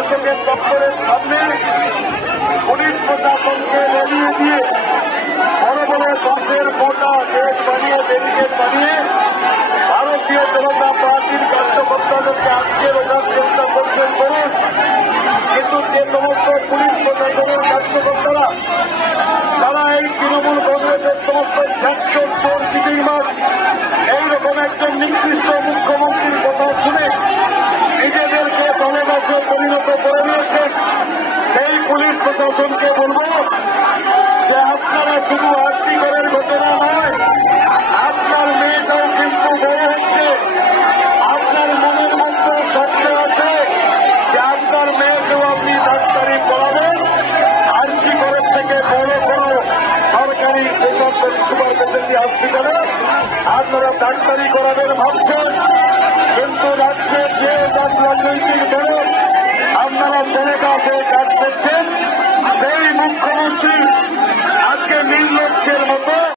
শাসকের দপ্তরের সামনে পুলিশ প্রশাসনকে লেলিয়ে দিয়ে বড় বড় বাসের মোটা গেট বানিয়ে ব্যারিকেড বানিয়ে ভারতীয় জনতা পার্টির কার্যকর্তাদেরকে আটকে রাখার চেষ্টা করছেন করুন। কিন্তু যে সমস্ত পুলিশ প্রশাসনের কার্যকর্তারা তারা এই তৃণমূল কংগ্রেসের সমস্ত ছাত্র চোর চিটিংবাজ এইরকম একজন নিকৃষ্ট মুখ্যমন্ত্রীর কথা শুনে নিজেদেরকে দলদাসে পরিণত করে নিয়েছেন, সেই পুলিশ প্রশাসনকে বলব যে আপনারা শুধু আর্থিকের ঘটনা নয়, আপনার মেয়েটাও কিন্তু বড় হচ্ছে, আপনার মনের মধ্যে স্বপ্ন আছে যে আপনার মেয়েকেও আপনি ডাক্তারি করাবেন, আর্থিকের থেকে বড় বড় সরকারি বেসরকারি সুপার স্পেশালিটি হসপিটালে আপনারা ডাক্তারি করাবেন ভাবছেন, কিন্তু রাজ্যের যে রাজনৈতিক দলের আপনারা জনতা কাজ করছেন সেই মুখ্যমন্ত্রী